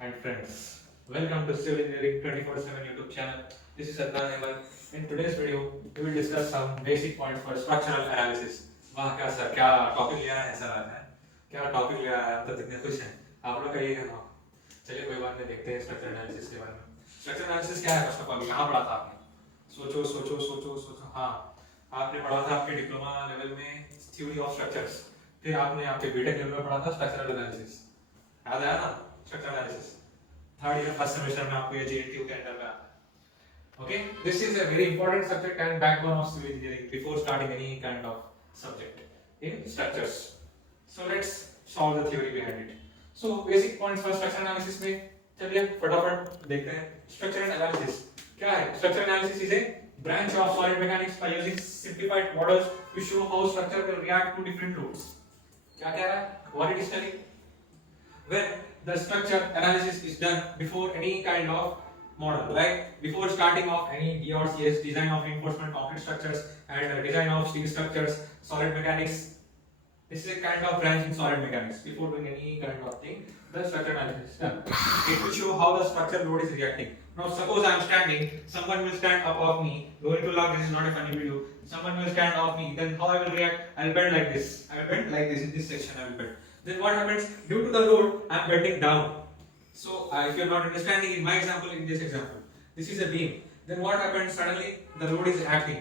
and friends. Welcome to Civil Engineering 24/7 YouTube channel. This is Adnan Ahmed. In today's video, we will discuss some basic points for structural analysis. वाह क्या सर, क्या टॉपिक लिया है सर आपने? क्या टॉपिक लिया है? हम तो कितने खुश हैं। आप लोग का ये कहना। चलिए कोई बात नहीं, देखते हैं स्ट्रक्चरल एनालिसिस के बारे में। स्ट्रक्चरल एनालिसिस क्या है? फर्स्ट ऑफ ऑल कहाँ पढ़ा था आपने? सोचो सोचो सोचो सोचो। हाँ, आपने पढ़ा था आपके डिप्लोमा लेवल में थ्योरी ऑफ स्ट्रक्चर्स। फिर आपने आपके बीटेक लेवल में पढ़ा था स्ट्रक्चरल एनालिसिस। याद आया ना? Structural analysis third year first semester में आपको ये जेएनटीयू के अंडर में आता है। Okay, this is a very important subject and backbone of civil engineering before starting any kind of subject in structures. So let's solve the theory behind it. So basic points for structural analysis में चलिए फटाफट देखते हैं। Structural analysis क्या है? Structural analysis is a branch of solid mechanics by using simplified models to show how structure will react to different loads. क्या कह रहा है? What it is telling? When the structure analysis is done before any kind of model, like before starting of any D or CS, design of reinforcement concrete structures and design of steel structures, solid mechanics. This is a kind of branch in solid mechanics. Before doing any kind of thing, the structure analysis is done. It will show how the structure load is reacting. Now suppose I am standing, someone will stand above me, going to log, this is not a funny video. Someone will stand off me, then how I will react? I will bend like this. I will bend like this in this section. I will bend. Then what happens? Due to the load, I am bending down. So if you are not understanding in my example, in this example, this is a beam. Then what happens? Suddenly the load is acting.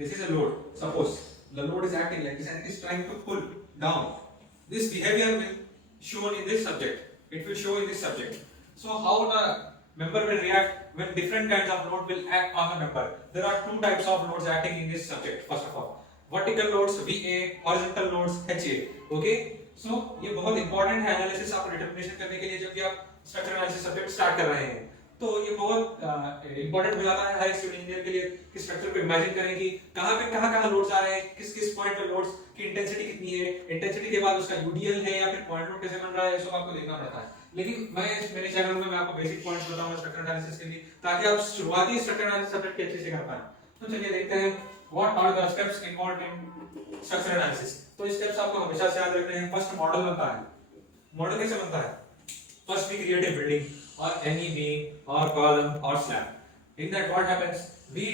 This is a load. Suppose the load is acting like this and it is trying to pull down. This behavior will shown in this subject. It will show in this subject. So how the member will react when different kinds of load will act on the member. There are two types of loads acting in this subject. First of all, vertical loads VA, horizontal loads HA. Okay. So ये बहुत important है एनालिसिस आप डिटरमिनेशन करने के लिए जब भी आप स्ट्रक्चरल एनालिसिस सब्जेक्ट स्टार्ट कर रहे हैं। तो ये बहुत इंपॉर्टेंट हो जाता है हर सिविल इंजीनियर के लिए कि स्ट्रक्चर को इमेजिन करें कि कहाँ लोड्स आ रहे हैं, किस किस पॉइंट पे लोड्स की इंटेंसिटी कितनी है, इंटेंसिटी के बाद उसका यूडीएल है या फिर पॉइंट लोड कैसे बन रहा है, ये सब आपको देखना पड़ता है। लेकिन मैं मेरे चैनल में मैं आपको बेसिक पॉइंट्स बताऊंगा स्ट्रक्चरल एनालिसिस के लिए ताकि आप शुरुआती स्ट्रक्चरल एनालिसिस सब्जेक्ट अच्छे से कर पाएं। तो चलिए देखते हैं what are the steps involved in structural analysis. तो स्टेप्स आपको हमेशा से याद रखने हैं। फर्स्ट मॉडल बनता है। मॉडल कैसे बनता है? First we create a building or any beam or column or slab. In that what happens? We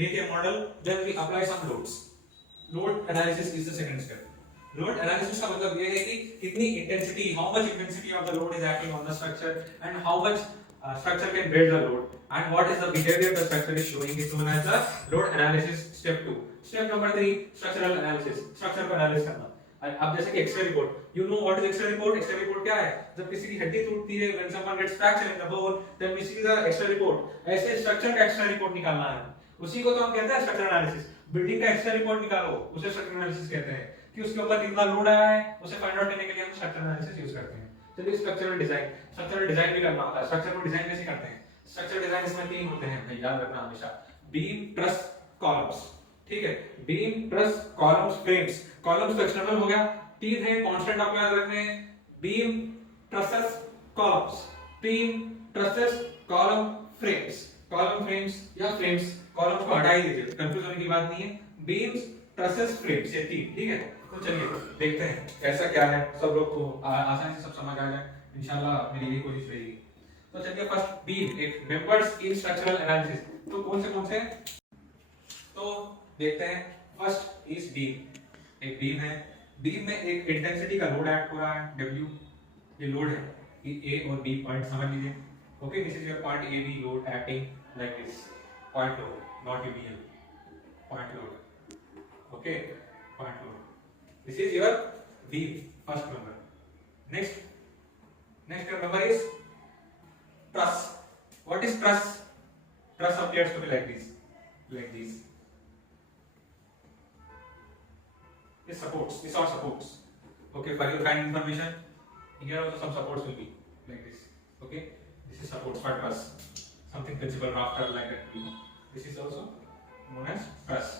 make a model, then we apply some loads. Load analysis is the second step. Load analysis का मतलब ये है कि कितनी intensity, how much intensity of the load is acting on the structure and how much structure can bear the load and what is the behavior the structure is showing is known as the load analysis step 2. Step number 3 structural analysis. Structure को analyze करना। अब जैसे कि x-ray report, you know what is x-ray report? X-ray report क्या है? जब किसी की हड्डी टूटती है, when someone gets fracture in the bone, then we see the x-ray report. ऐसे स्ट्रक्चर का एक्सरे रिपोर्ट निकालना है, उसी को तो हम कहते हैं स्ट्रक्चरल एनालिसिस। बिल्डिंग का एक्सरे रिपोर्ट निकालो, उसे स्ट्रक्चरल एनालिसिस कहते हैं कि उसके ऊपर कितना लोड आया है, उसे फाइंड आउट करने के लिए हम स्ट्रक्चरल एनालिसिस यूज करते हैं। चलिए स्ट्रक्चरल डिजाइन, स्ट्रक्चरल डिजाइन भी करना होता है। स्ट्रक्चर को डिजाइन कैसे करते हैं? स्ट्रक्चरल डिजाइन इसमें तीन होते हैं भाई, याद रखना हमेशा। Beam, truss, columns. ठीक है, beam, truss, columns, frames. Columns तो एक्सटर्नल हो गया, तीन है कांस्टेंट आपको याद रखने हैं। Beam, trusses, columns. Beam, trusses, column, frames. Column, frames या फ्रेम्स, कॉलम्स को हटा ही दीजिए, कंफ्यूज होने की बात नहीं है। बीम्स, ट्रसेस, फ्रेम्स, ये तीन। ठीक है, तो चलिए देखते हैं कैसा क्या है, सब लोग को आसानी से सब समझ आ जाए इंशाल्लाह, मेरी यही कोशिश रहेगी। तो चलिए फर्स्ट बीम, एक मेंबर्स इन स्ट्रक्चरल एनालिसिस। तो कौन से तो देखते हैं। First is beam. एक बीम है, बीम में एक इंटेंसिटी का लोड एक्ट हो रहा है W, ये लोड है, ये A और B पॉइंट समझ लीजिए। Okay, this is your point AB load acting like this, point load, not UBL, point load. Okay, point load, this is your beam, first member. Next member is truss. What is truss? Truss appears to be like this. This supports, these are supports. Okay, for your kind information, here also some supports will be like this. Okay, this is supports for truss, something principal rafter like that. This is also known as truss.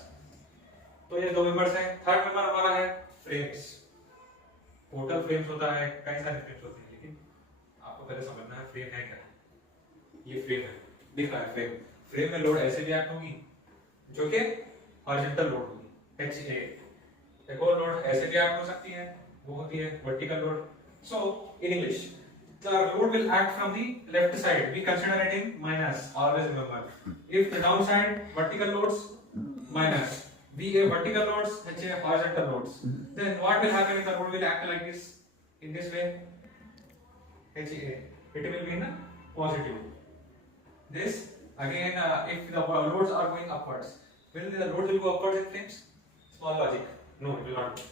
तो ये दो मेंबर्स हैं। Third member हमारा है frames. Total frames होता है, कई सारे फ्रेम्स होते हैं, लेकिन आपको पहले समझना है फ्रेम है क्या। ये फ्रेम है, दिख रहा है फ्रेम। फ्रेम में लोड ऐसे भी एक्ट होगी जो कि हॉरिजॉन्टल लोड होगी, HA। एक और लोड ऐसे भी एक्ट हो सकती है, वो होती है vertical load. So in English the load will act from the left side. We consider it in minus. Always remember. If the downside vertical loads minus, VA vertical loads, HA horizontal loads. Then what will happen if the load will act like this? In this way, HA. It will be in a positive. This again, if the loads are going upwards, will the loads will go upwards in frames? Small logic. No, it will not.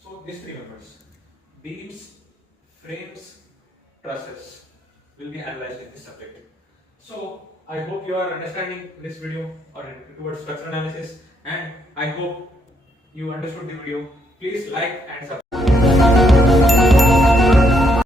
So these three members: beams, frames, trusses will be analyzed in this subject. So I hope you are understanding this video or towards structural analysis, and I hope you understood the video. Please like and subscribe.